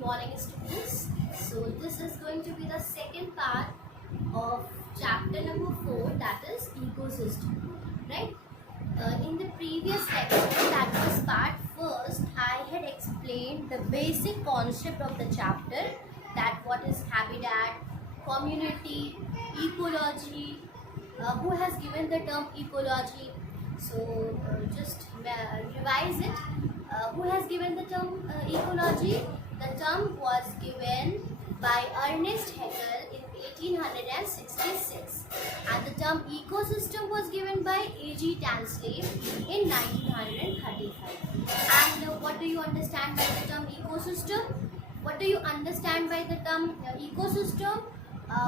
Good morning, students. So this is going to be the second part of chapter number 4, that is ecosystem, right? In the previous lecture, that was part first, I had explained the basic concept of the chapter, that what is habitat, community, ecology, who has given the term ecology. So just revise it. Who has given the term ecology? The term was given by Ernest Haeckel in 1866, and the term ecosystem was given by A.G. Tansley in 1935. And what do you understand by the term ecosystem? What do you understand by the term ecosystem?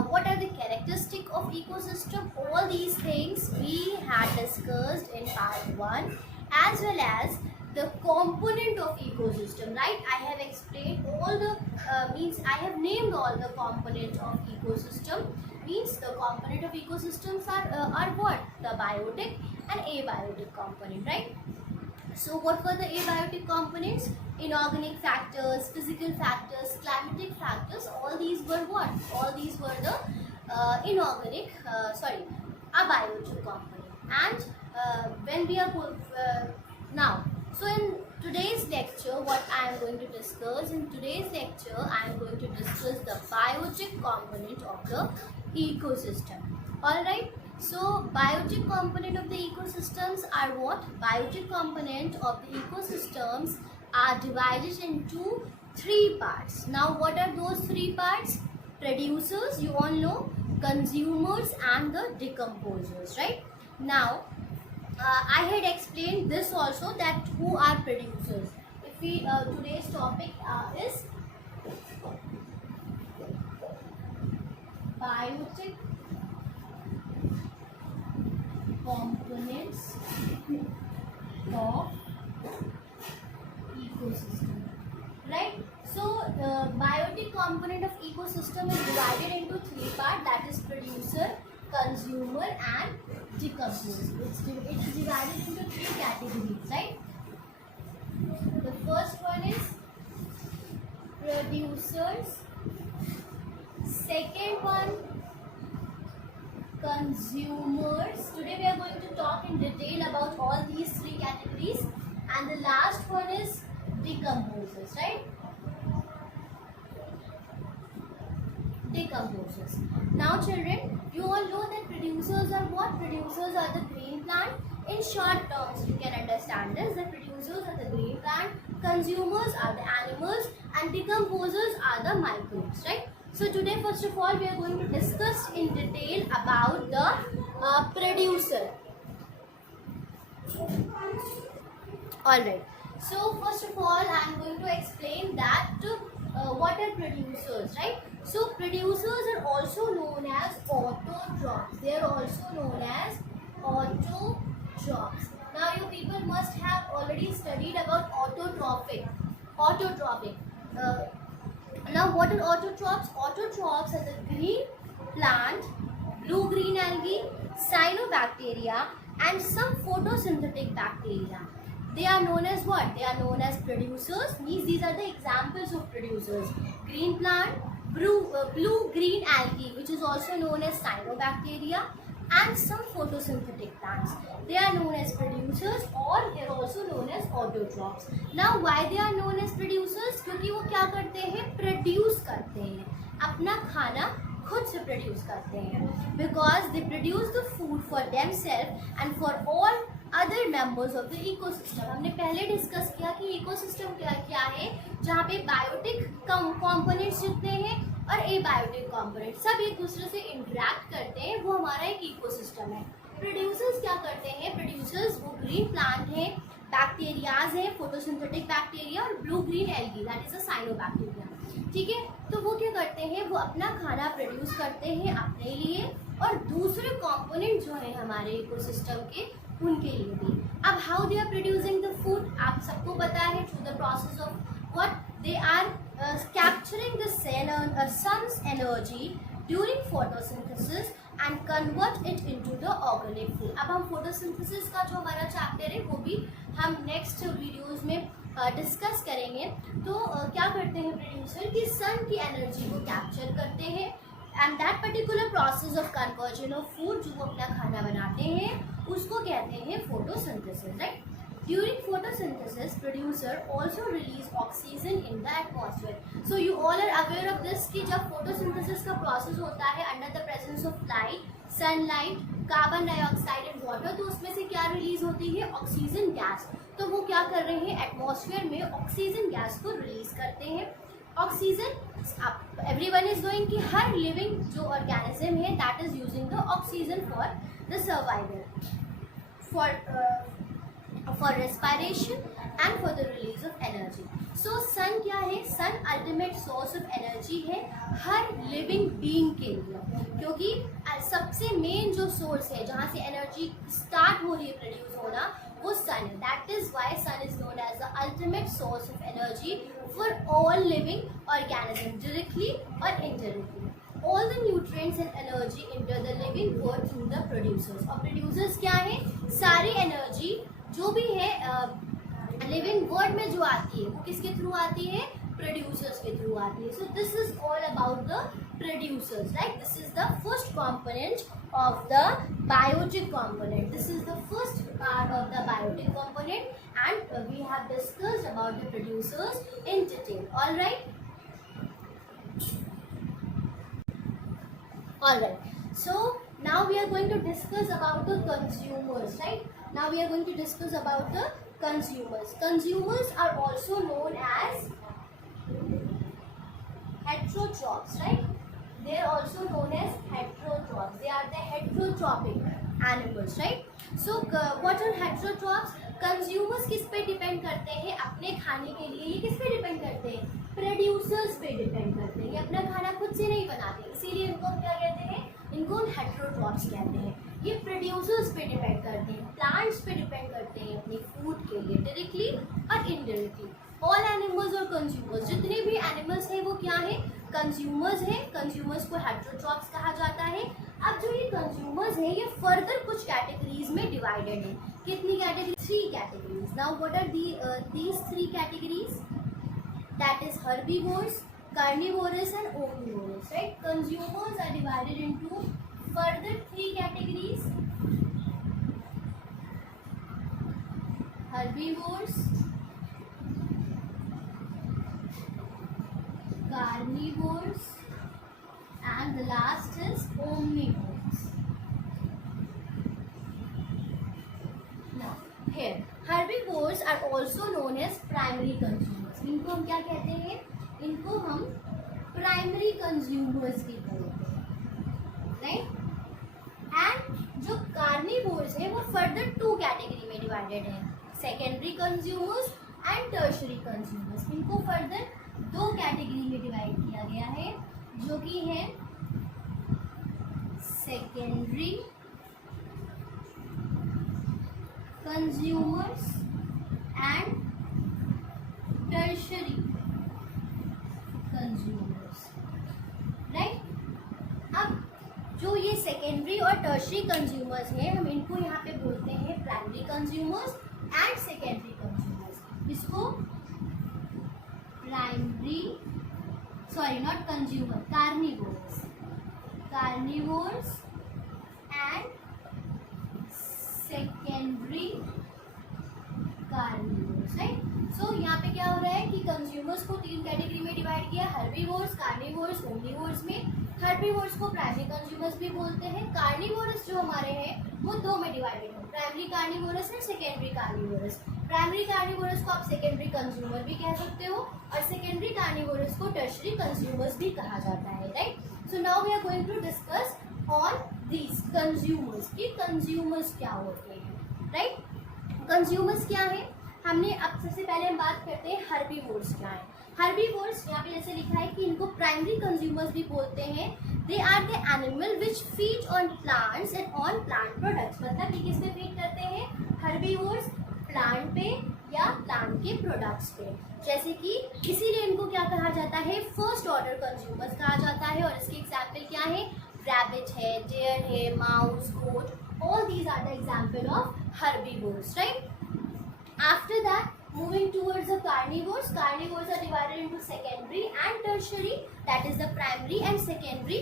What are the characteristics of ecosystem? All these things we had discussed in part 1, as well as the component of ecosystem, right? I have explained all the I have named all the component of ecosystem. Means the component of ecosystems are what? The biotic and abiotic component, right? So what were the abiotic components? Inorganic factors, physical factors, climatic factors, all these were what? All these were the abiotic component. And when we are now, so in today's lecture, what I am going to discuss, I am going to discuss the biotic component of the ecosystem. Alright, so biotic component of the ecosystems are what? Biotic component of the ecosystems are divided into 3 parts. Now what are those 3 parts? Producers, you all know, consumers and the decomposers, right? Now I had explained this also, that who are producers. If we today's topic is biotic components of ecosystem, right? So the biotic component of ecosystem is divided into 3 parts, that is producer, consumer and decomposer. It is divided into 3 categories, right? The first one is producers, second one consumers. Today we are going to talk in detail about all these 3 categories, and the last one is decomposers, right? Decomposers. Now children, you all know that producers are what? Producers are the green plant. In short terms, you can understand this. The producers are the green plant, consumers are the animals, and decomposers are the microbes, right? So today, first of all, we are going to discuss in detail about the producer. Alright. So first of all, I am going to explain that what are producers, right? So producers are also known as autotrophs. They are also known as autotrophs. Now you people must have already studied about autotrophic. Now what are autotrophs? Autotrophs are the green plant, blue-green algae, cyanobacteria and some photosynthetic bacteria. They are known as what? They are known as producers. Means these are the examples of producers. Green plant, blue-green algae, which is also known as cyanobacteria, and some photosynthetic plants. They are known as producers, or they are also known as autotrophs. Now why they are known as producers? क्योंकि वो क्या करते हैं? Produce करते हैं. अपना खाना खुद से produce करते हैं. Because they produce the food for themselves and for all other members of the ecosystem. हमने पहले डिस्कस किया कि इकोसिस्टम क्या है, जहाँ पे बायोटिक कंपोनेंट्स जितने हैं और एबायोटिक कंपोनेंट सब एक दूसरे से इंटरेक्ट करते हैं, वो हमारा एक इकोसिस्टम है. प्रोड्यूसर्स क्या करते हैं? प्रोड्यूसर्स वो ग्रीन प्लांट हैं, बैक्टीरियाज हैं, फोटोसिंथेटिक बैक्टीरिया और blue green algae, that is a cyanobacteria. ठीक है, तो वो क्या करते हैं? वो अपना खाना प्रोड्यूस करते हैं अपने लिए और दूसरे कंपोनेंट जो है हमारे इकोसिस्टम के, उनके लिए भी. अब how they are producing the food, आप सबको पता है, through the process of what they are capturing the sun's energy during photosynthesis and convert it into the organic food. अब हम photosynthesis का जो हमारा चैप्टर है वो भी हम नेक्स्ट वीडियोस में डिस्कस करेंगे। तो क्या करते हैं प्रोड्यूसर कि सन की एनर्जी को कैप्चर करते हैं and that particular process of conversion of food, जो वो अपना खाना बनाते हैं, उसको कहते हैं photosynthesis, right. During photosynthesis, producer also release oxygen in the atmosphere. So you all are aware of this कि जब photosynthesis का process होता है under the presence of light, sunlight, carbon dioxide and water, तो उसमें से क्या रिलीज होती है? Oxygen gas. तो वो क्या कर रहे हैं? एटमॉस्फेयर में ऑक्सीजन गैस को रिलीज करते हैं। ऑक्सीजन, एवरीवन इज नोइंग कि हर लिविंग जो ऑर्गेनिज्म है that is using the oxygen for the survival, for respiration and for the release of energy. So sun क्या है? sun ultimate source of energy है हर living being के लिए, क्योंकि सबसे मेन जो सोर्स है जहाँ से एनर्जी स्टार्ट हो रही है प्रोड्यूस होना, वो सन है। That is why sun is known as the ultimate source of energy for all living organism, directly और indirectly. All the nutrients and energy enter the living world through the producers. और producers क्या है? सारी एनर्जी जो भी है living world में जो आती है वो किसके थ्रू आती है? प्रोड्यूसर्स के थ्रू आती है। So this is all about the producers, right. This is the first component of the biotic component. This is the first part of the biotic component and we have discussed about the producers in detail. All right, alright, so now we are going to discuss about the consumers, right? Now we are going to discuss about the consumers. Consumers are also known as heterotrophs, right? They are also known as heterotrophs. They are the heterotrophic animals, right? So what are heterotrophs? Consumers किस पे डिपेंड करते हैं अपने खाने के लिए? ये किस पे डिपेंड करते हैं? प्रोड्यूसर्स पे डिपेंड करते हैं। ये अपना खाना खुद से नहीं बनाते, इसीलिए इनको हम क्या कहते हैं? इनको हेटेरोट्रॉफ्स कहते हैं। ये प्रोड्यूसर्स पे डिपेंड करते हैं, प्लांट्स पे डिपेंड करते हैं अपनी फूड के लिए, डायरेक्टली और इनडायरेक्टली। ऑल एनिमल्स और कंज्यूमर्स, जितने भी एनिमल्स हैं वो क्या है? कंज्यूमर्स हैं। कंज्यूमर्स को हेटेरोट्रॉफ्स कहा जाता है। अब जो ये कंज्यूमर्स हैं ये फर्दर कुछ कैटेगरीज में डिवाइडेड है। कितनी category? 3 categories. Now what are these 3 categories? That is herbivores, carnivorous and omnivorous, right? Consumers are divided into further 3 categories: herbivores, carnivores and the last is omnivores. Now here herbivores are also known as primary consumers. इनको हम क्या कहते हैं? इनको हम primary consumers भी बोलते हैं, राइट। एंड जो कार्निवोर्स है वो फर्दर 2 कैटेगरी में डिवाइडेड है: secondary consumers and tertiary consumers. इनको फर्दर 2 कैटेगरी में डिवाइड किया गया है, जो कि है secondary consumers and tertiary consumers, right. अब जो ये सेकेंडरी और टर्शरी कंज्यूमर्स हैं, हम इनको यहाँ पे बोलते हैं primary consumers and secondary consumers. इसको primary, sorry not consumer, carnivores, carnivores and secondary carnivores, right. So यहाँ पे क्या हो रहा है कि कंज्यूमर्स को 3 कैटेगरी में डिवाइड किया: हर्बीवोर्स, कार्निवोर्स, ओमनीवोर्स में। हर्बीवोर्स को प्राइमरी कंज्यूमर्स भी बोलते हैं। कार्निवोरस जो हमारे हैं वो 2 में डिवाइडेड है: primary carnivorous and secondary carnivorous. Primary carnivorous को आप सेकेंडरी कंज्यूमर भी कह सकते हो और सेकेंडरी कार्निवोरस को टर्शरी कंज्यूमर्स भी कहा जाता है, right. So now we are going to discuss on these consumers कि कंज्यूमर्स क्या होते हैं, राइट। कंज्यूमर्स क्या है? हमने अब सबसे पहले हम बात करते हैं हर्बीवोर्स क्या है। हर्बीवोर्स यहाँ पे जैसे लिखा है कि इनको प्राइमरी कंज्यूमर्स भी बोलते हैं। They are the animal which feed on plants and on plant products. मतलब ये किस पे फीड करते हैं? हर्बीवोर्स प्लांट पे या प्लांट के प्रोडक्ट्स पे। जैसे कि इसीलिए इनको क्या कहा जाता है? फर्स्ट ऑर्डर कंज्यूमर्स कहा जाता है। और इसके एग्जाम्पल क्या है? रैबिट है, डेयर है, mouse, goat, all these are the example of herbivores, right. After that, Moving towards the carnivores. Carnivores are divided into secondary and tertiary, that is the primary and secondary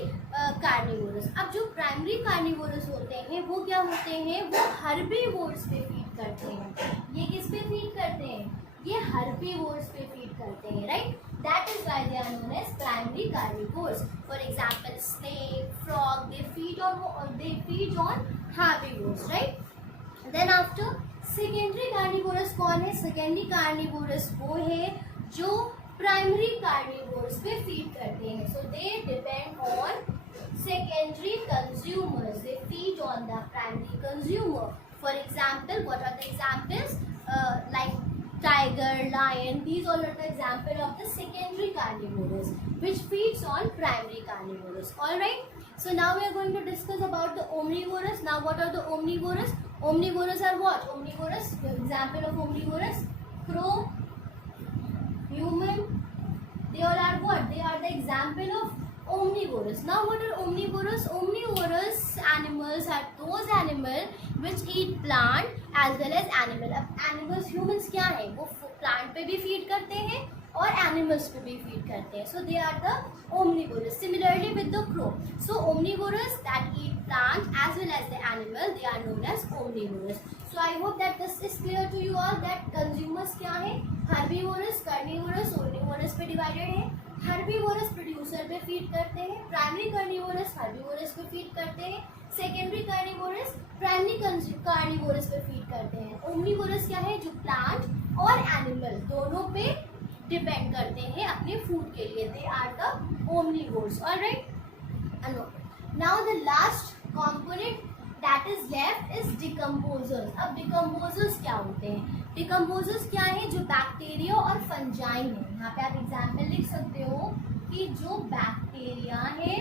carnivores. अब जो primary carnivores होते हैं वो क्या होते हैं, वो herbivores पे feed करते हैं. ये किस पे feed करते हैं, ये herbivores पे feed करते हैं, right? That is why they are known as primary carnivores. For example, snake, frog, they feed on herbivores, right? Then after secondary carnivorous कौन है, सेकेंडरी कार्निवोरस वो है जो प्राइमरी कार्निवोरस पे फीड करते हैं. So they depend on secondary consumers, they feed on the primary consumer. For example, what are the examples, like tiger, lion, these all are the example of the secondary carnivores which feeds on primary carnivores. All right, so now we are going to discuss about the omnivorous. Now what are the omnivorous? Omnivorous are what? Omnivorous, the example of omnivorous, crow, human, they all are what? They are the example of omnivorous. Now what are omnivorous? Omnivorous animals are those animals which eat plant as well as animal. अब animals, humans क्या है, वो plant पे भी feed करते हैं और animals पे भी feed करते हैं. So they are the omnivorous. Similarly with the crow. So omnivorous that eat plant as well as the animal, they are known as omnivorous. So I hope that this is clear to you all that consumers क्या है, herbivorous, carnivorous, omnivorous पे divided है. Herbivorous producer पे feed करते हैं, primary carnivorous herbivorous पे feed करते हैं, सेकेंडरी कार्निवोरस प्राइमरी कार्निवोरस पे फीड करते हैं. ओमनीवोरस क्या है, जो प्लांट और एनिमल दोनों पे डिपेंड करते हैं अपने फूड के लिए. They are the omnivores. Alright, now the last component that is left is decomposers. अब decomposers क्या होते हैं, decomposers क्या है, जो बैक्टीरिया और फंजाई है. यहाँ पे आप एग्जाम्पल लिख सकते हो कि जो बैक्टीरिया है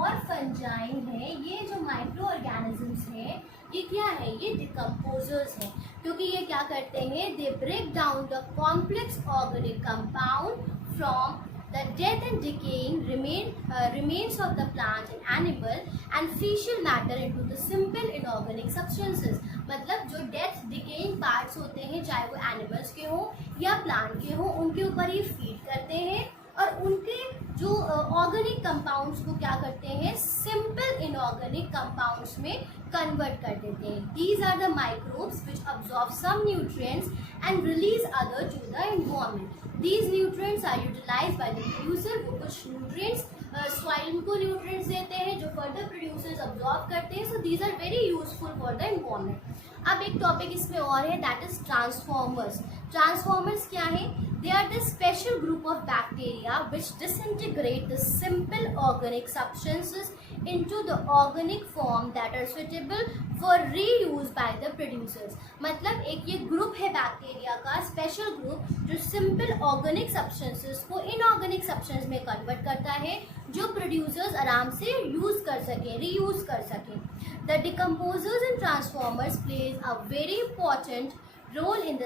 और फंजाई है, ये जो माइक्रो ऑर्गेनिजम्स हैं, ये क्या है, ये डिकम्पोजर्स हैं. क्योंकि ये क्या करते हैं, they break down the complex organic compound from the death and decaying remains of the plant and animal and fission matter into the simple inorganic substances. मतलब जो डेथ डिकेइंग पार्ट्स होते हैं, चाहे वो एनिमल्स के हों या प्लांट के हों, उनके ऊपर ही फीड करते हैं और उनके जो ऑर्गेनिक कंपाउंड्स को क्या करते हैं, सिंपल इनऑर्गेनिक कंपाउंड्स में कन्वर्ट कर देते हैं. These are the microbes which absorb some nutrients and release other to the environment. These nutrients are utilized by the producer. वो कुछ nutrients सॉइल को न्यूट्रिएंट्स देते हैं जो फर्दर प्रोड्यूसर्स अब्सॉर्ब करते हैं. So these are very useful for the environment. अब एक टॉपिक इसमें और है, दैट इज ट्रांसफॉर्मर्स. ट्रांसफॉर्मर्स क्या है, they are the special group of bacteria which disintegrate the simple organic substances into the organic form that are suitable for reuse by the producers. मतलब एक ये ग्रुप है बैक्टीरिया का, स्पेशल ग्रुप, जो simple organic substances को inorganic substance में कन्वर्ट करता है, जो प्रोड्यूसर्स आराम से यूज कर सकें, रीयूज कर सकें. The decomposers and transformers plays a very important role in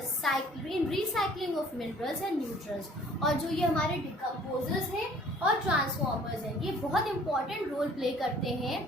recycling of minerals and nutrients. और जो ये हमारे डिकम्पोजर्स हैं और ट्रांसफॉर्मर्स हैं, ये बहुत इंपॉर्टेंट रोल प्ले करते हैं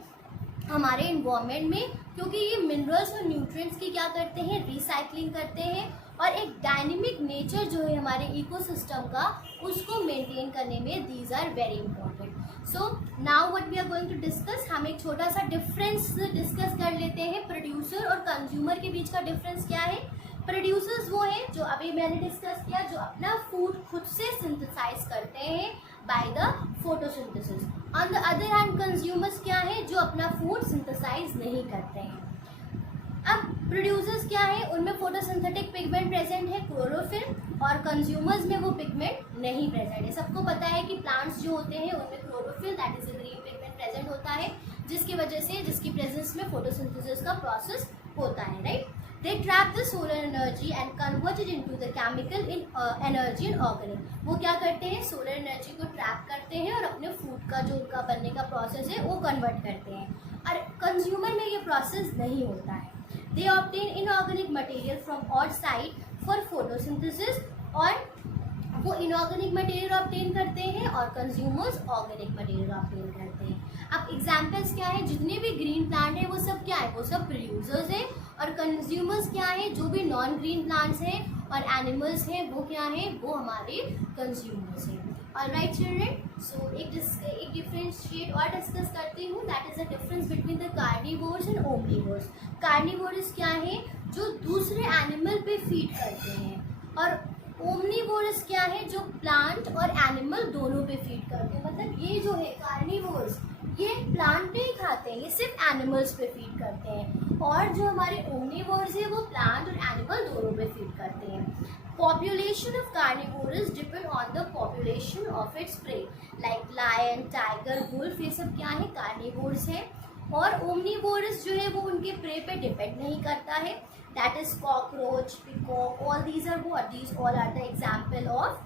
हमारे इन्वायरमेंट में, क्योंकि ये मिनरल्स और न्यूट्रिएंट्स की क्या करते हैं, रिसाइकलिंग करते हैं और एक डायनेमिक नेचर जो है हमारे इकोसिस्टम का, उसको मेंटेन करने में these are very important. So now what we are going to discuss, हम एक छोटा सा डिफरेंस डिस्कस कर लेते हैं. प्रोड्यूसर और कंज्यूमर के बीच का डिफरेंस क्या है. प्रोड्यूसर्स वो हैं जो अभी मैंने डिस्कस किया, जो अपना फूड खुद से सिंथेसाइज करते हैं by the photosynthesis. On the other hand consumers क्या है, जो अपना फूड सिंथेसाइज नहीं करते हैं. अब प्रोड्यूसर्स क्या है, उनमें फोटोसिंथेटिक पिगमेंट प्रेजेंट है, क्लोरोफिल, और कंज्यूमर्स में वो पिगमेंट नहीं प्रेजेंट है. सबको पता है कि प्लांट्स जो होते हैं उनमें chlorophyll, that is a green pigment present होता है, जिसकी वजह से, जिसकी प्रेजेंस में फोटोसिंथेसिस का प्रोसेस होता है, right. They trap the solar energy and convert it into the chemical in energy and organic. वो क्या करते हैं, सोलर एनर्जी को ट्रैप करते हैं और अपने फूड का जो उनका बनने का प्रोसेस है वो कन्वर्ट करते हैं. और कंज्यूमर में ये प्रोसेस नहीं होता है. They obtain inorganic material from outside for photosynthesis, और वो इनऑर्गेनिक मटेरियल ऑब्टेन करते हैं और कंज्यूमर्स ऑर्गेनिक मटेरियल ऑब्टेन करते हैं. अब एग्जाम्पल्स क्या है, जितने भी ग्रीन प्लांट है वो सब क्या है, वो सब प्रोड्यूसर्स हैं, और कंज्यूमर्स क्या है, जो भी नॉन ग्रीन प्लांट्स हैं और एनिमल्स हैं वो क्या हैं, वो हमारे कंज्यूमर्स हैं। ऑलराइट चिल्ड्रन, सो एक डिफरेंशिएट और डिस्कस करती हूँ, that is the difference between the carnivores and omnivores. Carnivores क्या है, जो दूसरे एनिमल पे फीड करते हैं, और ओमनिवोर्स क्या है, जो प्लांट और एनिमल दोनों पे फीड करते हैं। मतलब ये जो है कार्निवोर्स, ये प्लांट नहीं खाते हैं, ये सिर्फ एनिमल्स पे फीड करते हैं, और जो हमारे ओमनिवोर्स है वो प्लांट और एनिमल दोनों पे फीड करते हैं। Population of carnivores depend on the population of its prey, like lion, tiger, wolf, ये सब क्या है, कार्निवोर्स है। और ओमनिवोर्स जो है वो उनके प्रे पे डिपेंड नहीं करता है, that is cockroach, peacock, all these are what, these all are the example of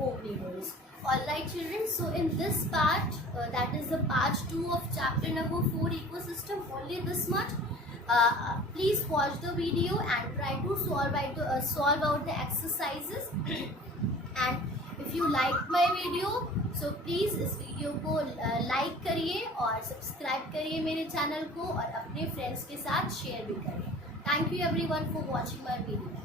omnivores. Alright children, so in this part, that is the part 2 of chapter number 4, ecosystem, only this much. Please watch the video and try to solve out the exercises. And if you like my video, so please इस वीडियो को लाइक करिए और सब्सक्राइब करिए मेरे चैनल को, और अपने फ्रेंड्स के साथ शेयर भी करिए। Thank you everyone for watching my video.